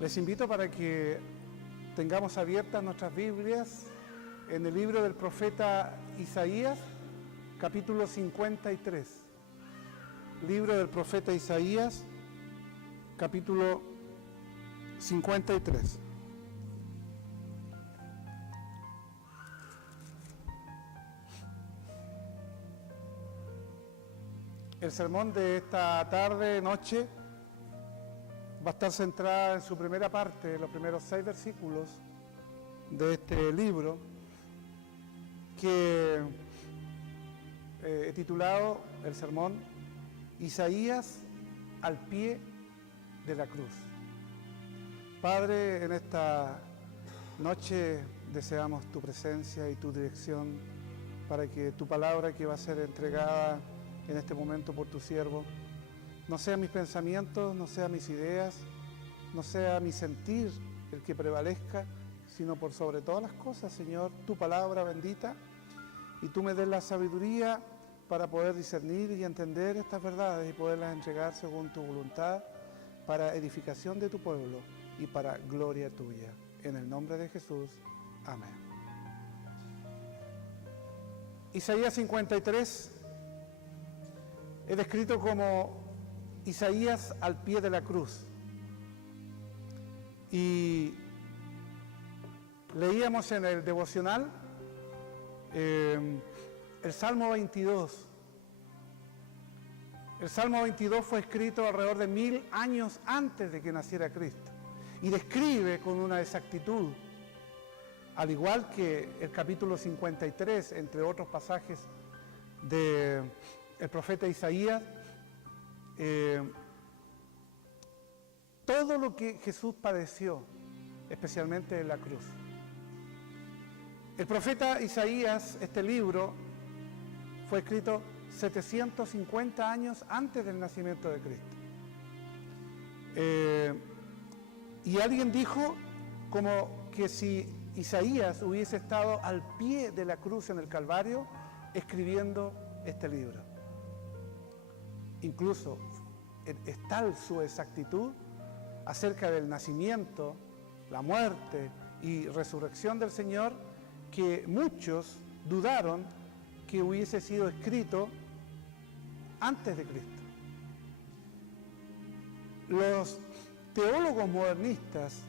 Les invito para que tengamos abiertas nuestras Biblias en el libro del profeta Isaías, capítulo 53. Libro del profeta Isaías, capítulo 53. El sermón de esta tarde, noche, va a estar centrada en su primera parte, los primeros 6 versículos de este libro, que he titulado el sermón Isaías al pie de la cruz. Padre, en esta noche deseamos tu presencia y tu dirección para que tu palabra que va a ser entregada en este momento por tu siervo no sea mis pensamientos, no sea mis ideas, no sea mi sentir el que prevalezca, sino por sobre todas las cosas, Señor, tu palabra bendita, y tú me des la sabiduría para poder discernir y entender estas verdades y poderlas entregar según tu voluntad para edificación de tu pueblo y para gloria tuya. En el nombre de Jesús, amén. Isaías 53 es descrito como Isaías al pie de la cruz. Y leíamos en el devocional el Salmo 22. El Salmo 22 fue escrito alrededor de 1000 años antes de que naciera Cristo y describe con una exactitud, al igual que el capítulo 53, entre otros pasajes del profeta Isaías, todo lo que Jesús padeció, especialmente en la cruz. El profeta Isaías, este libro, fue escrito 750 años antes del nacimiento de Cristo. Y alguien dijo como que si Isaías hubiese estado al pie de la cruz en el Calvario, escribiendo este libro. Incluso es tal su exactitud acerca del nacimiento, la muerte y resurrección del Señor, que muchos dudaron que hubiese sido escrito antes de Cristo. Los teólogos modernistas,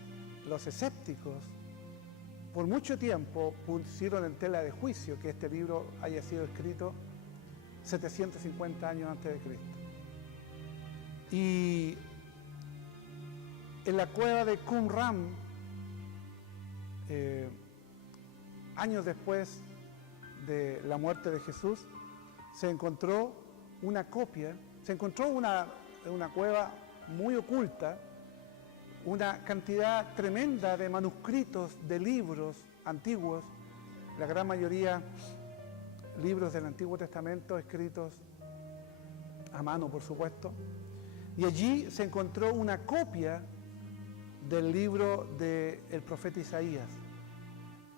los escépticos, por mucho tiempo pusieron en tela de juicio que este libro haya sido escrito 750 años antes de Cristo. Y en la cueva de Qumran, años después de la muerte de Jesús, se encontró una copia, se encontró una cueva muy oculta, una cantidad tremenda de manuscritos de libros antiguos, la gran mayoría libros del Antiguo Testamento escritos a mano, por supuesto, y allí se encontró una copia del libro del profeta Isaías.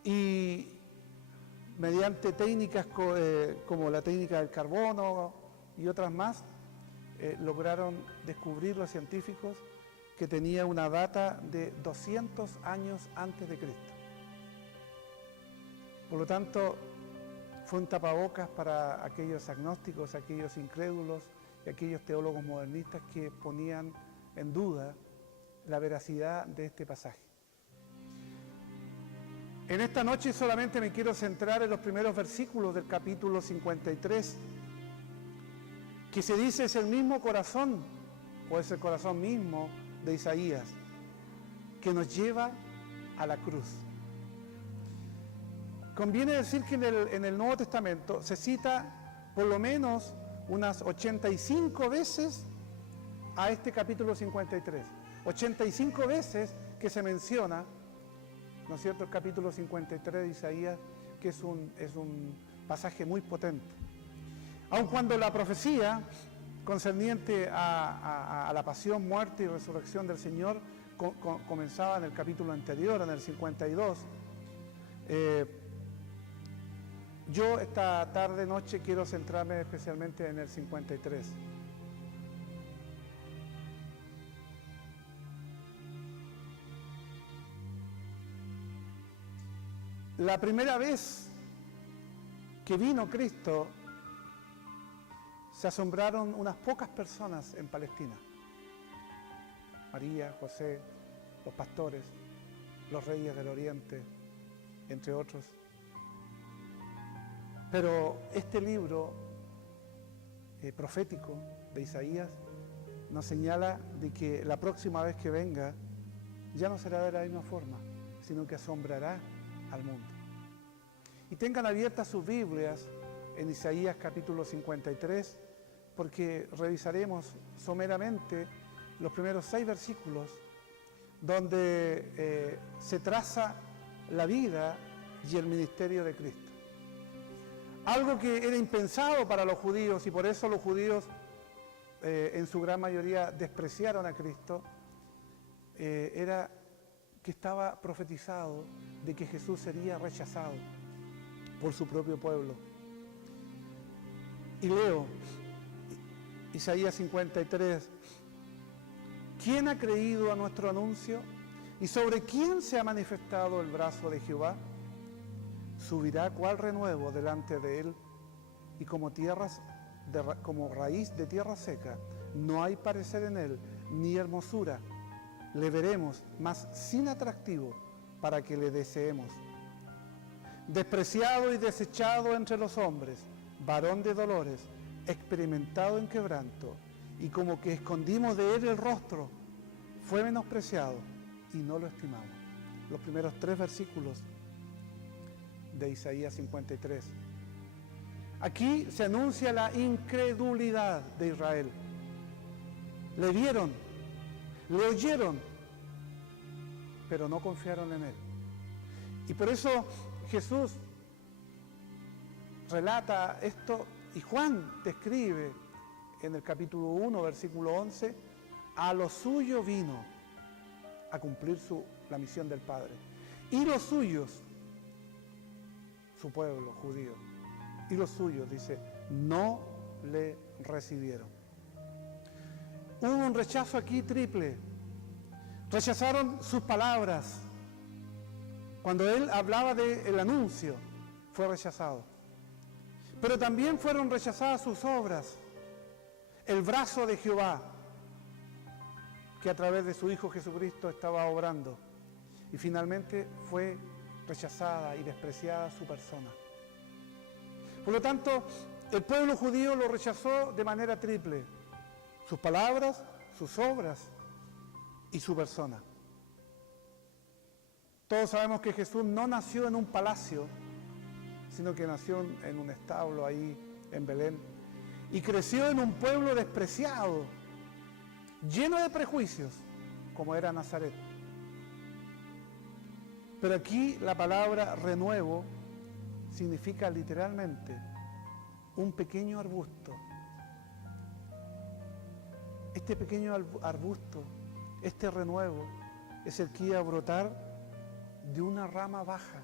Y mediante técnicas como la técnica del carbono y otras más, lograron descubrir los científicos que tenía una data de 200 años antes de Cristo. Por lo tanto, fue un tapabocas para aquellos agnósticos, aquellos incrédulos y aquellos teólogos modernistas que ponían en duda la veracidad de este pasaje. En esta noche solamente me quiero centrar en los primeros versículos del capítulo 53, que se dice es el mismo corazón, o es el corazón mismo de Isaías, que nos lleva a la cruz. Conviene decir que en el Nuevo Testamento se cita por lo menos unas 85 veces a este capítulo 53. 85 veces que se menciona, ¿no es cierto?, el capítulo 53 de Isaías, que es un pasaje muy potente. Aun cuando la profecía concerniente a la pasión, muerte y resurrección del Señor comenzaba en el capítulo anterior, en el 52, yo esta tarde, noche, quiero centrarme especialmente en el 53. La primera vez que vino Cristo, se asombraron unas pocas personas en Palestina. María, José, los pastores, los reyes del Oriente, entre otros. Pero este libro profético de Isaías nos señala de que la próxima vez que venga ya no será de la misma forma, sino que asombrará al mundo. Y tengan abiertas sus Biblias en Isaías capítulo 53, porque revisaremos someramente los primeros 6 versículos donde se traza la vida y el ministerio de Cristo. Algo que era impensado para los judíos, y por eso los judíos en su gran mayoría despreciaron a Cristo, era que estaba profetizado de que Jesús sería rechazado por su propio pueblo. Y leo Isaías 53. ¿Quién ha creído a nuestro anuncio? ¿Y sobre quién se ha manifestado el brazo de Jehová? Subirá cual renuevo delante de él, y como raíz de tierra seca, no hay parecer en él, ni hermosura. Le veremos, mas sin atractivo, para que le deseemos. Despreciado y desechado entre los hombres, varón de dolores, experimentado en quebranto, y como que escondimos de él el rostro, fue menospreciado y no lo estimamos. Los primeros 3 versículos de Isaías 53. Aquí se anuncia la incredulidad de Israel. Le vieron, le oyeron, pero no confiaron en él. Y por eso Jesús relata esto, y Juan describe en el capítulo 1, versículo 11, a lo suyo vino a cumplir la misión del Padre. Y los suyos, su pueblo judío, y los suyos, dice, no le recibieron. Hubo un rechazo aquí triple. Rechazaron sus palabras. Cuando él hablaba del anuncio, fue rechazado. Pero también fueron rechazadas sus obras. El brazo de Jehová, que a través de su Hijo Jesucristo estaba obrando. Y finalmente fue rechazada y despreciada su persona. Por lo tanto, el pueblo judío lo rechazó de manera triple: sus palabras, sus obras y su persona. Todos sabemos que Jesús no nació en un palacio, sino que nació en un establo ahí en Belén, y creció en un pueblo despreciado, lleno de prejuicios, como era Nazaret. Pero aquí la palabra renuevo significa literalmente un pequeño arbusto. Este pequeño arbusto, este renuevo, es el que iba a brotar de una rama baja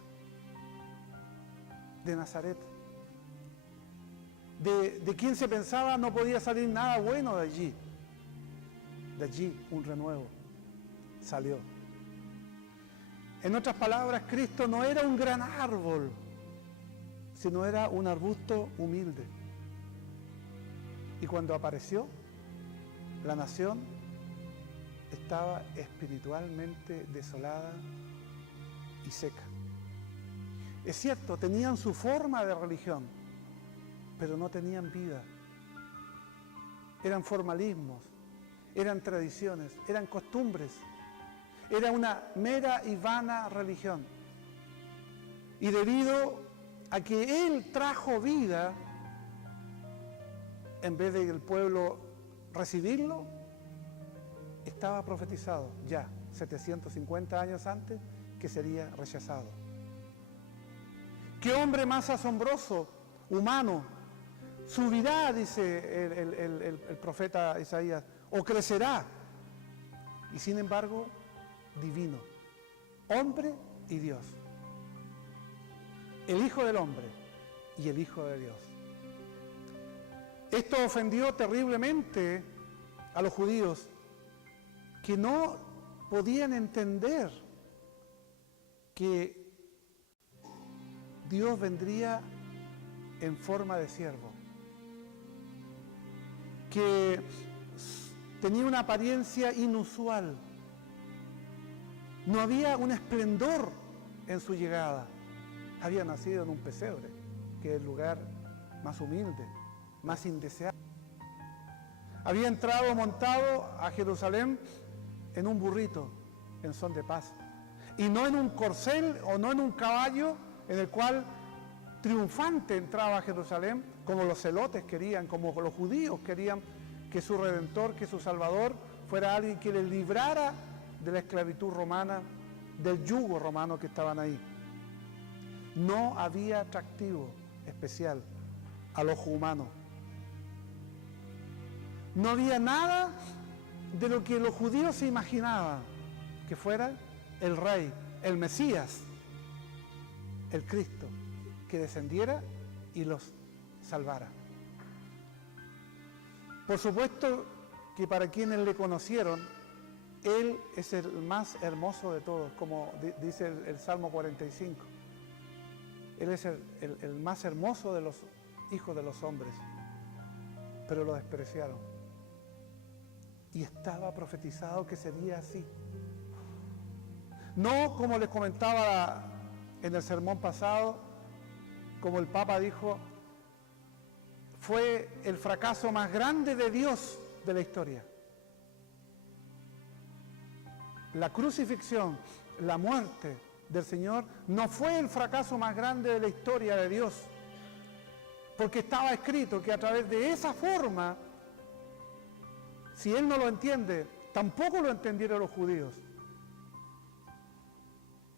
de Nazaret, de quien se pensaba no podía salir nada bueno de allí. De allí un renuevo salió. En otras palabras, Cristo no era un gran árbol, sino era un arbusto humilde. Y cuando apareció, la nación estaba espiritualmente desolada y seca. Es cierto, tenían su forma de religión, pero no tenían vida. Eran formalismos, eran tradiciones, eran costumbres. Era una mera y vana religión. Y debido a que Él trajo vida, en vez de el pueblo recibirlo, estaba profetizado ya 750 años antes que sería rechazado. ¿Qué hombre más asombroso, humano, subirá, dice el profeta Isaías, o crecerá? Y sin embargo, divino, hombre y Dios, el Hijo del Hombre y el Hijo de Dios. Esto ofendió terriblemente a los judíos, que no podían entender que Dios vendría en forma de siervo, que tenía una apariencia inusual. No había un esplendor en su llegada. Había nacido en un pesebre, que es el lugar más humilde, más indeseable. Había entrado montado a Jerusalén en un burrito, en son de paz, y no en un corcel o no en un caballo en el cual triunfante entraba a Jerusalén, como los celotes querían, como los judíos querían que su Redentor, que su Salvador fuera alguien que les librara de la esclavitud romana, del yugo romano que estaban ahí. No había atractivo especial al ojo humano. No había nada de lo que los judíos se imaginaban que fuera el Rey, el Mesías, el Cristo, que descendiera y los salvara. Por supuesto que para quienes le conocieron, Él es el más hermoso de todos, como dice el Salmo 45. Él es el más hermoso de los hijos de los hombres, pero lo despreciaron. Y estaba profetizado que sería así. No como les comentaba en el sermón pasado, como el Papa dijo, fue el fracaso más grande de Dios de la historia. La crucifixión, la muerte del Señor no fue el fracaso más grande de la historia de Dios, porque estaba escrito que a través de esa forma, si Él no lo entiende, tampoco lo entendieron los judíos,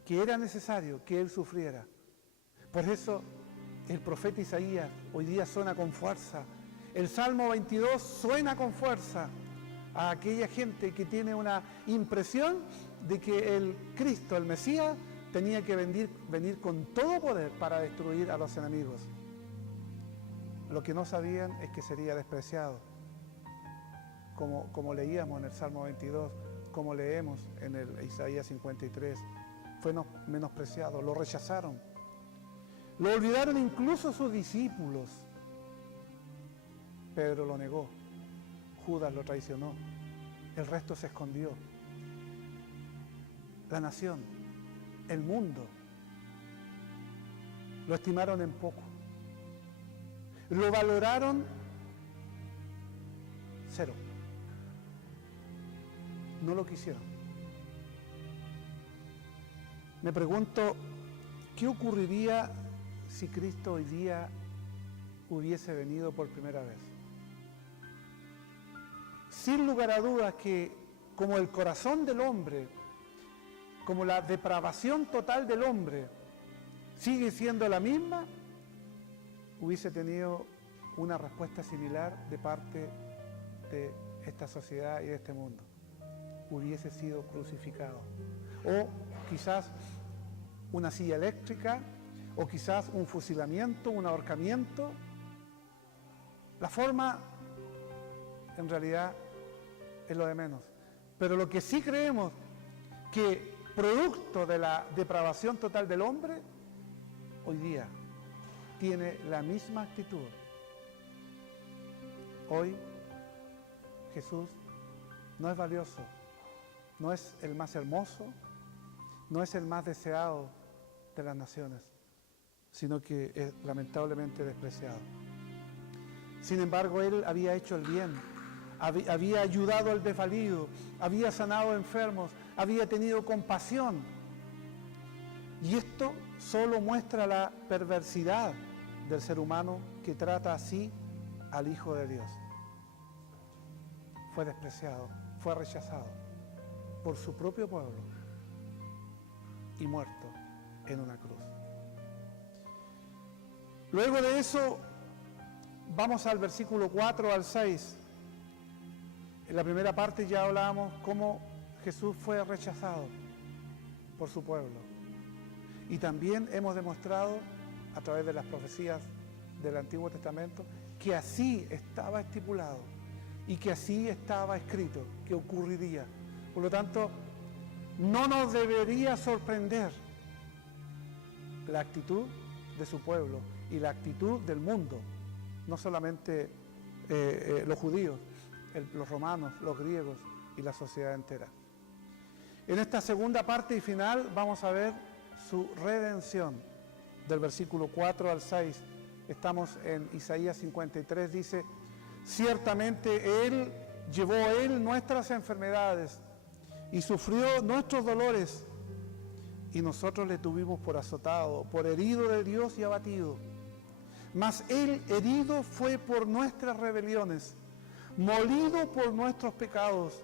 que era necesario que Él sufriera. Por eso el profeta Isaías hoy día suena con fuerza. El Salmo 22 suena con fuerza a aquella gente que tiene una impresión de que el Cristo, el Mesías, tenía que venir con todo poder para destruir a los enemigos. Lo que no sabían es que sería despreciado, como leíamos en el Salmo 22, como leemos en el Isaías 53. Fue menospreciado, lo rechazaron. Lo olvidaron incluso sus discípulos. Pedro lo negó, Judas lo traicionó, el resto se escondió. La nación, el mundo, lo estimaron en poco. Lo valoraron cero. No lo quisieron. Me pregunto, ¿qué ocurriría si Cristo hoy día hubiese venido por primera vez? Sin lugar a dudas que como el corazón del hombre, como la depravación total del hombre sigue siendo la misma, hubiese tenido una respuesta similar de parte de esta sociedad y de este mundo. Hubiese sido crucificado. O quizás una silla eléctrica, o quizás un fusilamiento, un ahorcamiento. La forma, en realidad, es lo de menos. Pero lo que sí creemos, que producto de la depravación total del hombre, hoy día tiene la misma actitud. Hoy Jesús no es valioso, no es el más hermoso, no es el más deseado de las naciones, sino que es lamentablemente despreciado. Sin embargo, Él había hecho el bien, había ayudado al desvalido, había sanado enfermos, había tenido compasión. Y esto solo muestra la perversidad del ser humano que trata así al Hijo de Dios. Fue despreciado, fue rechazado por su propio pueblo y muerto en una cruz. Luego de eso, vamos al versículo 4 al 6. En la primera parte ya hablábamos cómo Jesús fue rechazado por su pueblo. Y también hemos demostrado a través de las profecías del Antiguo Testamento que así estaba estipulado y que así estaba escrito que ocurriría. Por lo tanto, no nos debería sorprender la actitud de su pueblo y la actitud del mundo, no solamente los judíos, los romanos, los griegos y la sociedad entera. En esta segunda parte y final vamos a ver su redención, del versículo 4 al 6. Estamos en Isaías 53, dice: ciertamente llevó Él nuestras enfermedades y sufrió nuestros dolores, y nosotros le tuvimos por azotado, por herido de Dios y abatido. Mas Él herido fue por nuestras rebeliones, molido por nuestros pecados.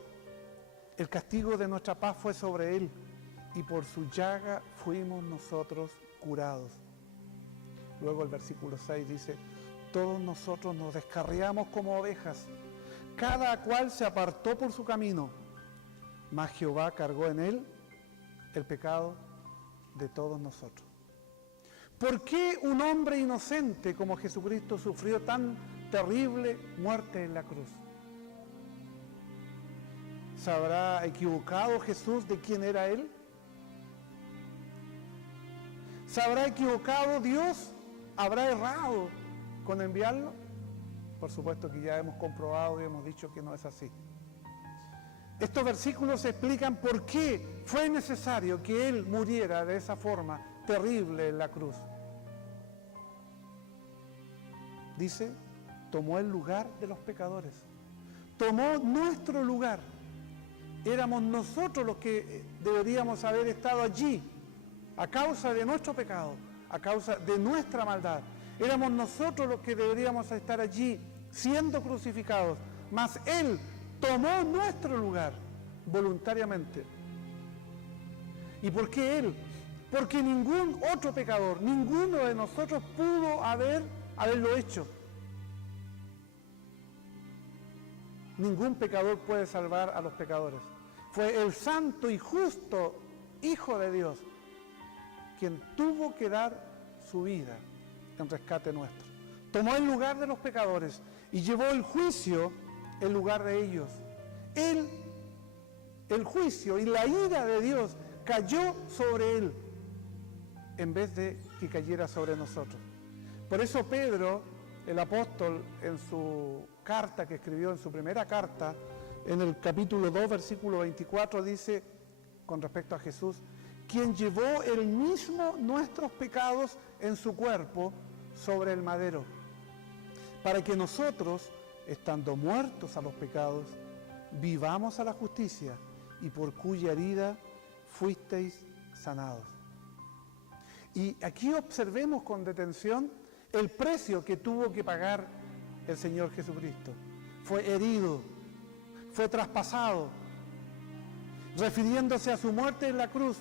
El castigo de nuestra paz fue sobre Él, y por su llaga fuimos nosotros curados. Luego el versículo 6 dice: todos nosotros nos descarriamos como ovejas, cada cual se apartó por su camino, mas Jehová cargó en Él el pecado de todos nosotros. ¿Por qué un hombre inocente como Jesucristo sufrió tan terrible muerte en la cruz? ¿Se habrá equivocado Jesús de quién era Él? ¿Se habrá equivocado Dios? ¿Habrá errado con enviarlo? Por supuesto que ya hemos comprobado y hemos dicho que no es así. Estos versículos explican por qué fue necesario que Él muriera de esa forma terrible en la cruz. Dice: tomó el lugar de los pecadores, tomó nuestro lugar. Éramos nosotros los que deberíamos haber estado allí a causa de nuestro pecado, a causa de nuestra maldad. Éramos nosotros los que deberíamos estar allí siendo crucificados, mas Él tomó nuestro lugar voluntariamente. ¿Y por qué Él? Porque ningún otro pecador, ninguno de nosotros pudo haberlo hecho. Ningún pecador puede salvar a los pecadores. Fue el santo y justo Hijo de Dios quien tuvo que dar su vida en rescate nuestro. Tomó el lugar de los pecadores y llevó el juicio en lugar de ellos. Él, el juicio y la ira de Dios cayó sobre Él en vez de que cayera sobre nosotros. Por eso Pedro, el apóstol, en su carta que escribió, en su primera carta, en el capítulo 2, versículo 24, dice, con respecto a Jesús: quien llevó él mismo nuestros pecados en su cuerpo sobre el madero, para que nosotros, estando muertos a los pecados, vivamos a la justicia, y por cuya herida fuisteis sanados. Y aquí observemos con detención el precio que tuvo que pagar el Señor Jesucristo. Fue herido, fue traspasado, refiriéndose a su muerte en la cruz,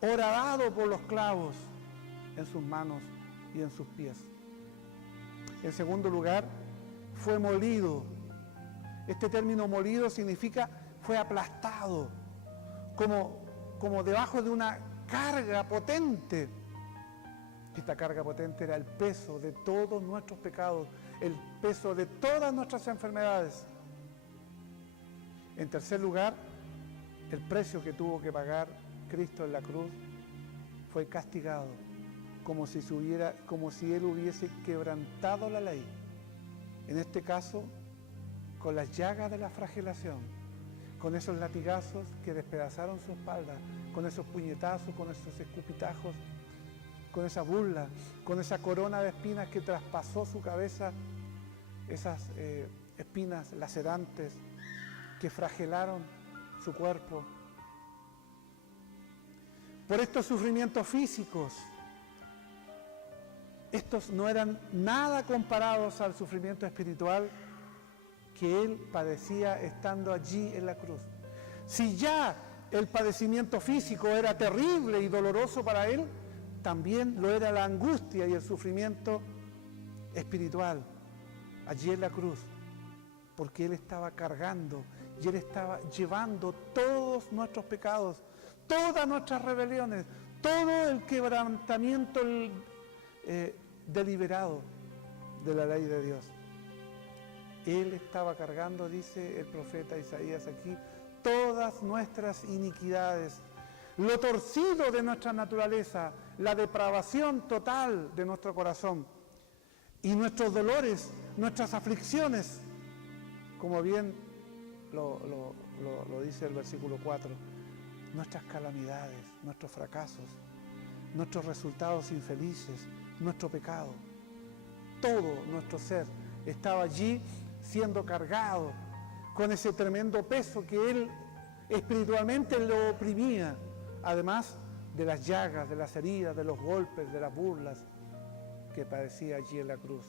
horadado por los clavos en sus manos y en sus pies. En segundo lugar, fue molido. Este término molido significa fue aplastado, como debajo de una carga potente. Esta carga potente era el peso de todos nuestros pecados, el peso de todas nuestras enfermedades. En tercer lugar, el precio que tuvo que pagar Cristo en la cruz fue castigado, como si Él hubiese quebrantado la ley. En este caso, con las llagas de la flagelación, con esos latigazos que despedazaron su espalda, con esos puñetazos, con esos escupitajos, con esa burla, con esa corona de espinas que traspasó su cabeza, esas espinas lacerantes que flagelaron su cuerpo. Por estos sufrimientos físicos, estos no eran nada comparados al sufrimiento espiritual que Él padecía estando allí en la cruz. Si ya el padecimiento físico era terrible y doloroso para Él, también lo era la angustia y el sufrimiento espiritual allí en la cruz, porque Él estaba cargando y Él estaba llevando todos nuestros pecados, todas nuestras rebeliones, todo el quebrantamiento deliberado de la ley de Dios. Él estaba cargando, dice el profeta Isaías aquí, todas nuestras iniquidades, lo torcido de nuestra naturaleza, la depravación total de nuestro corazón y nuestros dolores, nuestras aflicciones, como bien lo dice el versículo 4, nuestras calamidades, nuestros fracasos, nuestros resultados infelices, nuestro pecado. Todo nuestro ser estaba allí siendo cargado con ese tremendo peso que Él espiritualmente lo oprimía, además de las llagas, de las heridas, de los golpes, de las burlas que padecía allí en la cruz.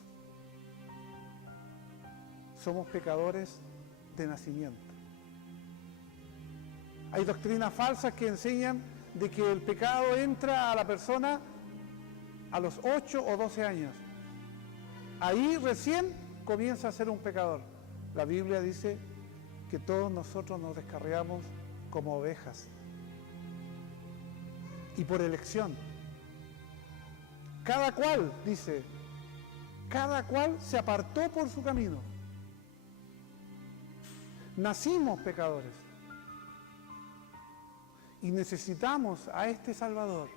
Somos pecadores de nacimiento. Hay doctrinas falsas que enseñan de que el pecado entra a la persona a los 8 o 12 años. Ahí recién comienza a ser un pecador. La Biblia dice que todos nosotros nos descarriamos como ovejas y por elección. Cada cual, dice, cada cual se apartó por su camino. Nacimos pecadores y necesitamos a este Salvador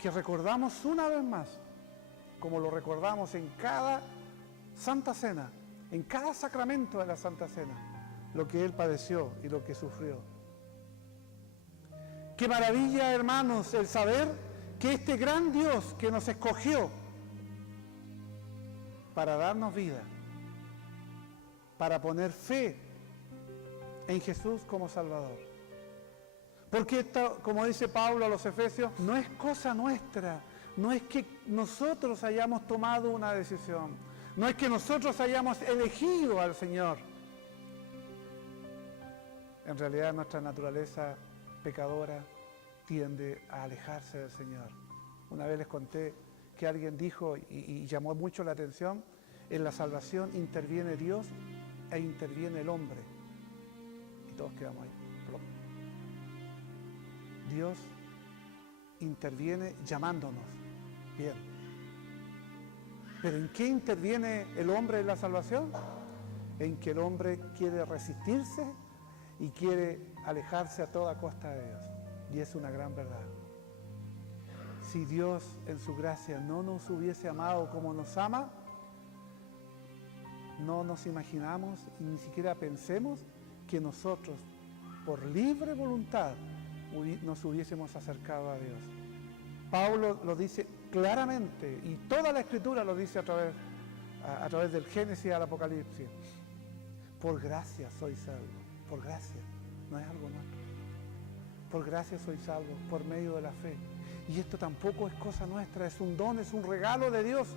que recordamos una vez más, como lo recordamos en cada Santa Cena, en cada sacramento de la Santa Cena, lo que Él padeció y lo que sufrió. Qué maravilla, hermanos, el saber que este gran Dios que nos escogió para darnos vida, para poner fe en Jesús como Salvador. Porque esto, como dice Pablo a los Efesios, no es cosa nuestra, no es que nosotros hayamos tomado una decisión, no es que nosotros hayamos elegido al Señor. En realidad nuestra naturaleza pecadora tiende a alejarse del Señor. Una vez les conté que alguien dijo y llamó mucho la atención, en la salvación interviene Dios e interviene el hombre. Y todos quedamos ahí. Dios interviene llamándonos. Bien. ¿Pero en qué interviene el hombre en la salvación? En que el hombre quiere resistirse y quiere alejarse a toda costa de Dios. Y es una gran verdad. Si Dios en su gracia no nos hubiese amado como nos ama, no nos imaginamos y ni siquiera pensemos que nosotros, por libre voluntad, nos hubiésemos acercado a Dios. Pablo lo dice claramente y toda la Escritura lo dice a través del Génesis al Apocalipsis. Por gracia soy salvo, por gracia, no es algo nuestro. Por gracia soy salvo, por medio de la fe. Y esto tampoco es cosa nuestra, es un don, es un regalo de Dios.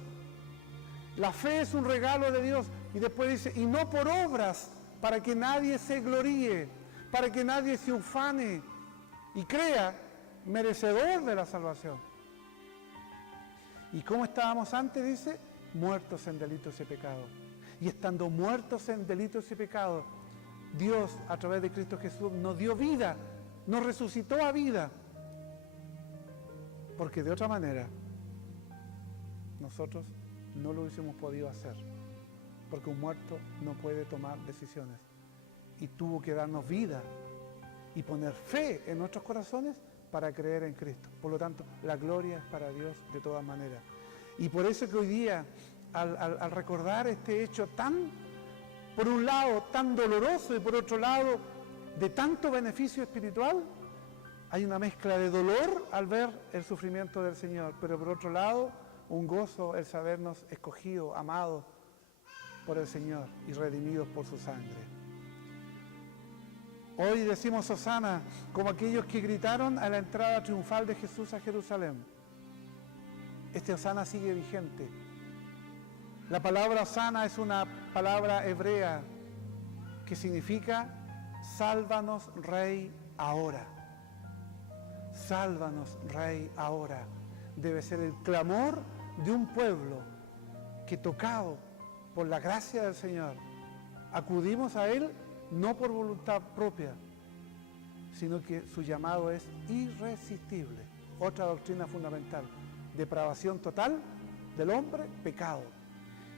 La fe es un regalo de Dios. Y después dice, y no por obras, para que nadie se gloríe, para que nadie se ufane y crea merecedor de la salvación. ¿Y cómo estábamos antes? Dice, muertos en delitos y pecados. Y estando muertos en delitos y pecados, Dios, a través de Cristo Jesús, nos dio vida, nos resucitó a vida. Porque de otra manera, nosotros no lo hubiésemos podido hacer. Porque un muerto no puede tomar decisiones. Y tuvo que darnos vida y poner fe en nuestros corazones para creer en Cristo. Por lo tanto, la gloria es para Dios de todas maneras. Y por eso que hoy día, al recordar este hecho tan, por un lado, tan doloroso y por otro lado, de tanto beneficio espiritual, hay una mezcla de dolor al ver el sufrimiento del Señor, pero por otro lado, un gozo el sabernos escogidos, amados por el Señor y redimidos por su sangre. Hoy decimos Hosana como aquellos que gritaron a la entrada triunfal de Jesús a Jerusalén. Este Hosana sigue vigente. La palabra Hosana es una palabra hebrea que significa sálvanos, Rey, ahora. Sálvanos, Rey, ahora. Debe ser el clamor de un pueblo que, tocado por la gracia del Señor, acudimos a Él no por voluntad propia, sino que su llamado es irresistible. Otra doctrina fundamental, depravación total del hombre, pecado.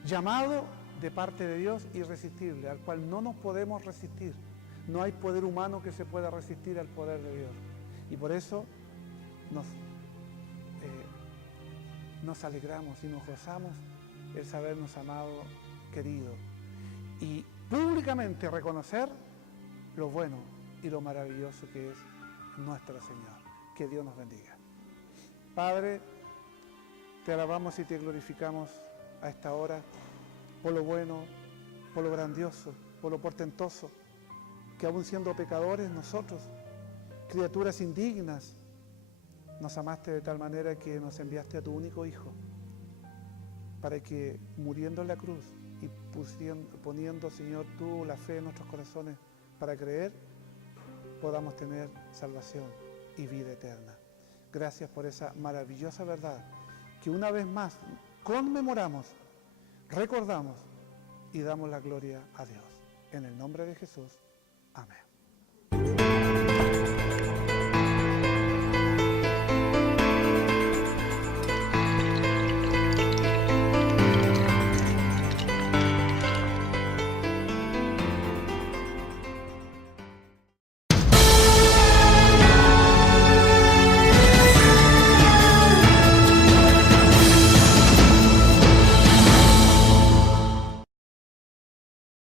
Llamado de parte de Dios irresistible, al cual no nos podemos resistir. No hay poder humano que se pueda resistir al poder de Dios. Y Y por eso nos alegramos y nos gozamos el sabernos amado, querido, y públicamente reconocer lo bueno y lo maravilloso que es nuestro Señor. Que Dios nos bendiga. Padre, te alabamos y te glorificamos a esta hora por lo bueno, por lo grandioso, por lo portentoso, que aún siendo pecadores nosotros, criaturas indignas, nos amaste de tal manera que nos enviaste a tu único Hijo, para que muriendo en la cruz y poniendo, Señor, tú la fe en nuestros corazones para creer, podamos tener salvación y vida eterna. Gracias por esa maravillosa verdad que una vez más conmemoramos, recordamos y damos la gloria a Dios. En el nombre de Jesús. Amén.